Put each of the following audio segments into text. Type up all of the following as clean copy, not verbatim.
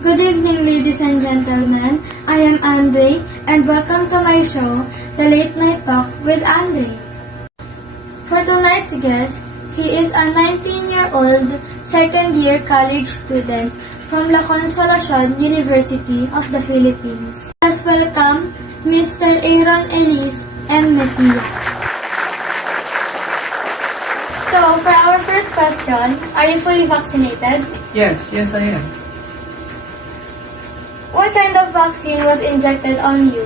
Good evening, ladies and gentlemen. I am Andre, and welcome to my show, The Late Night Talk with Andre. For tonight's guest, he is a 19-year-old second-year college student from La Consolacion University of the Philippines. Let's welcome Mr. Aaron Elise M. Messia. So, for our first question, are you fully vaccinated? Yes, I am. What kind of vaccine was injected on you?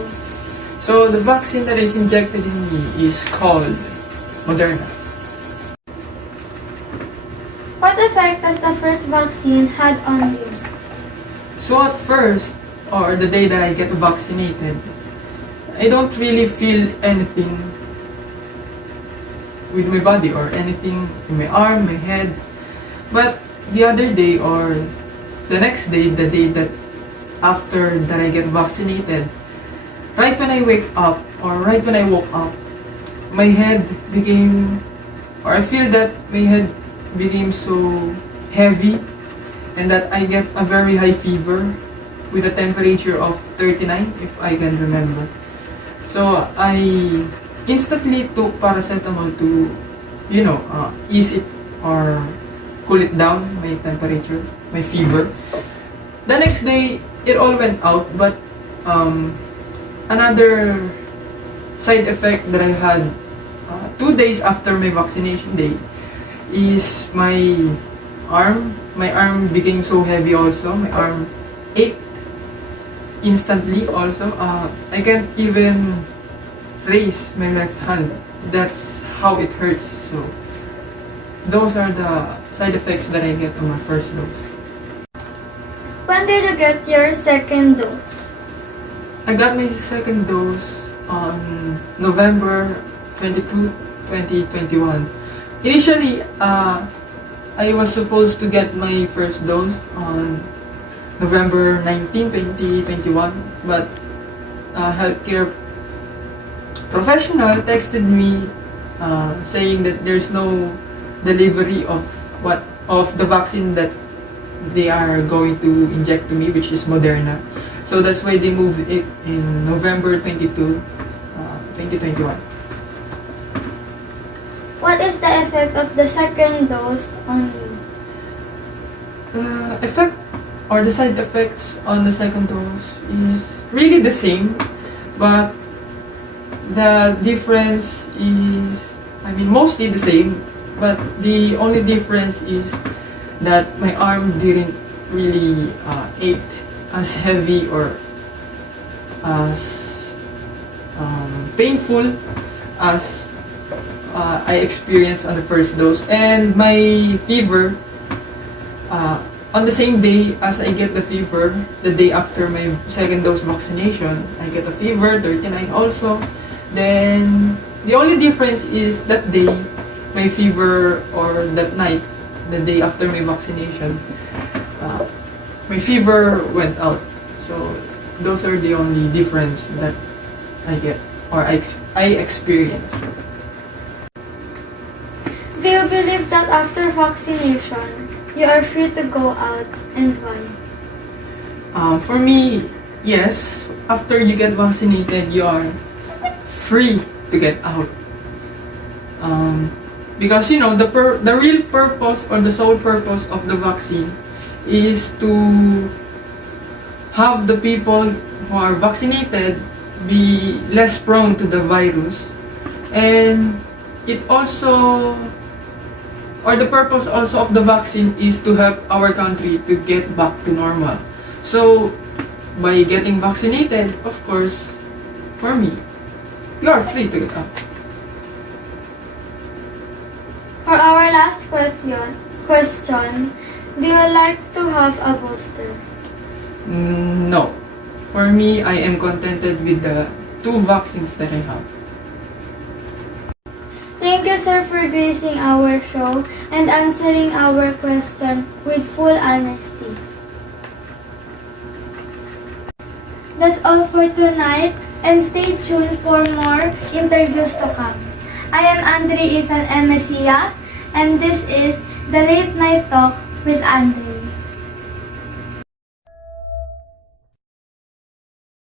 So the vaccine that is injected in me is called Moderna. What effect does the first vaccine had on you? So at first, or the day that I get vaccinated, I don't really feel anything with my body or anything in my arm, my head. But the other day or the next day, the day that after that I get vaccinated, right when I wake up or right when I woke up, my head became, or I feel that my head became so heavy and that I get a very high fever with a temperature of 39 if I can remember. So I instantly took paracetamol to, ease it or cool it down, my temperature, my fever. The next day, it all went out, but another side effect that I had 2 days after my vaccination day is my arm. My arm became so heavy also. My arm ached instantly also. I can't even raise my left hand. That's how it hurts. So those are the side effects that I get on my first dose. When did you get your second dose? I got my second dose on November 22, 2021. Initially, I was supposed to get my first dose on November 19, 2021, but a healthcare professional texted me saying that there's no delivery of the vaccine that they are going to inject to me, which is Moderna. So that's why they moved it in November 22, 2021. What is the effect of the second dose on you? The effect or the side effects on the second dose is really the same, but the difference is, mostly the same, but the only difference is that my arm didn't really ache as heavy or as painful as I experienced on the first dose. And my fever, on the same day as I get the fever, the day after my second dose vaccination, I get a fever, 39 also. Then the only difference is that day, my fever, or that night, the day after my vaccination, my fever went out. So those are the only difference that I get or I experience. Do you believe that after vaccination, you are free to go out, and why? For me, yes. After you get vaccinated, you are free to get out. Because the real purpose or the sole purpose of the vaccine is to have the people who are vaccinated be less prone to the virus, and it also, or the purpose also of the vaccine is to help our country to get back to normal. So by getting vaccinated, of course, for me, you are free to get out. For our last question, do you like to have a booster? No. For me, I am contented with the 2 vaccines that I have. Thank you, sir, for gracing our show and answering our question with full honesty. That's all for tonight, and stay tuned for more interviews to come. I am Andre Ethan M. Messia, and this is The Late Night Talk with Andre.